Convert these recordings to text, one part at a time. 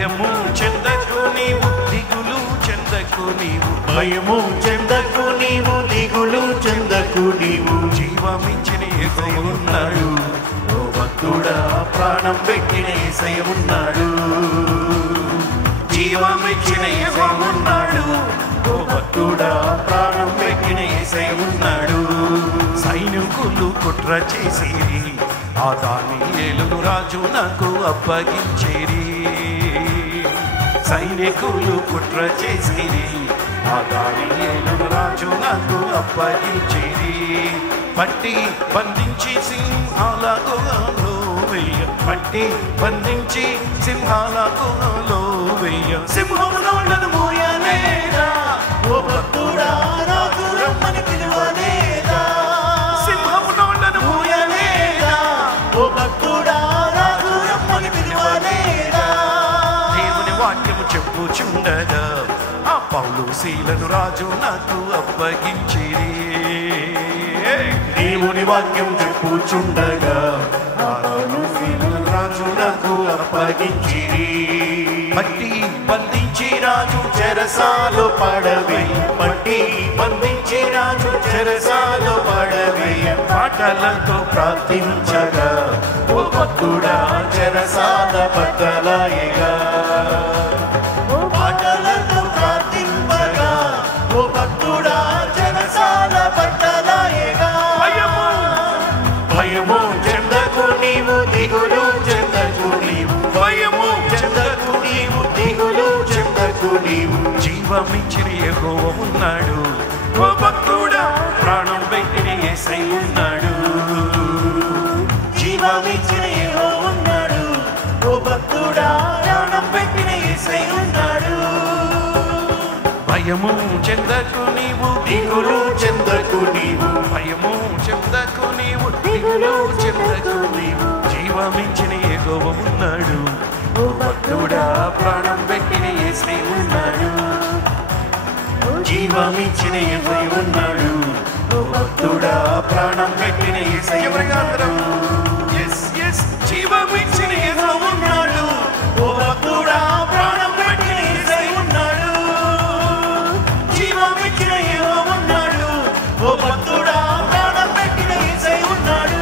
భయము చెందకు నీవు దిగులు చెందకు నీవు భయము చెందకు నీవు దిగులు చెందకు నీవు జీవమిచ్చిన యేసయ్య ఉన్నాడు ఓ భక్తుడా ప్రాణం పెట్టిన యేసయ్య ఉన్నాడు జీవమిచ్చిన యేసయ్య ఉన్నాడు ఓ భక్తుడా ప్రాణం పెట్టిన యేసయ్య ఉన్నాడు సైనికులు కుట్ర చేసిరి ఆ దానియేలును రాజు నాకు అప్పగించేరి సైనికులు కుట్ర చేసిరి ఆ దానియేలును రాజు నాకు అప్పగించేరి పట్టి బంధించి సింహాల గుహలో వెయ్య పట్టి బంధించి సింహాల గుహలో వెయ్య సింహము నోళ్లను మోయలేదా ఓ భక్తుడా రాజు రమ్మని పిలువలేదా సింహము నోళ్లను మోయలేదా ఓ భక్తుడా రాజు రమ్మని పిలువలేదా దేవుని వాక్యము చెప్పుచుండగా ఆ పౌలు శీలను రాజు నాకు అప్పగించిరి దేవుని వాక్యం చెప్పుచుండగా రాజు నాకు అప్పగించిరి పట్టి బంధించి రాజు చెరసాలు పడవే పట్టి బంధించి రాజు చెరసాలు పడవే పాటలతో ప్రార్థించగా ఓ భక్తుడా చెరసాల బద్దలాయగా పాటలతో ప్రార్థించగా ఓ భక్తుడా చెరసాల బద్దలాయగా భయము చెందకు నీవు దిగులు చెందకు నీవు భయము చెందకు నీవు దిగులు చెందకు నీవు జీవమిచ్చిన యెహోవా ఉన్నాడు ఓ భక్తుడా ప్రాణం పెట్టిన యేసయ్య ఉన్నాడు జీవమిచ్చిన యెహోవా ఉన్నాడు ఓ భక్తుడా ప్రాణం పెట్టిన యేసయ్య ఉన్నాడు భయము చెందకు నీవు దిగులు చెందకు నీవు భయము చెందకు నీవు దిగులు చెందకు నీవు జీవమిచ్చిన యెహోవా ఉన్నాడు ఓ భక్తుడా ప్రాణం పెట్టిన యేసయ్య ఉన్నాడు జీవమిచ్చిన యెహోవా ఉన్నాడు ఓ భక్తుడా ప్రాణం పెట్టిన యేసయ్య ఎవరిగాంతరం ఎస్ ఎస్ జీవమిచ్చిన యెహోవా ఉన్నాడు ఓ భక్తుడా ప్రాణం పెట్టిన యేసయ్య ఉన్నాడు జీవమిచ్చిన యెహోవా ఉన్నాడు ఓ భక్తుడా ప్రాణం పెట్టిన యేసయ్య ఉన్నాడు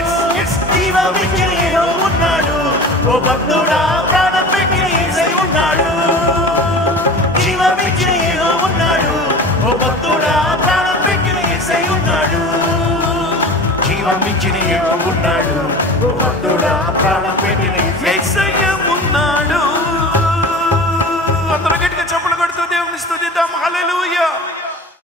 ఎస్ ఎస్ జీవమిచ్చిన యెహోవా ఉన్నాడు ఓ భక్తుడా ప్రాణం పెట్టిన యేసయ్య ఉన్నాడు జీవమిచ్చిన యెహోవా ఉన్నాడు ఓ భక్తుడా ప్రాణం పెట్టిన యేసయ్య ఉన్నాడు జీవమిచ్చిన యెహోవా ఉన్నాడు ఓ భక్తుడా ప్రాణం పెట్టిన యేసయ్య ఉన్నాడు అందరూ గట్టిగా చప్పట్లు కొడుతూ దేవుని స్తుతిద్దాం హల్లెలూయా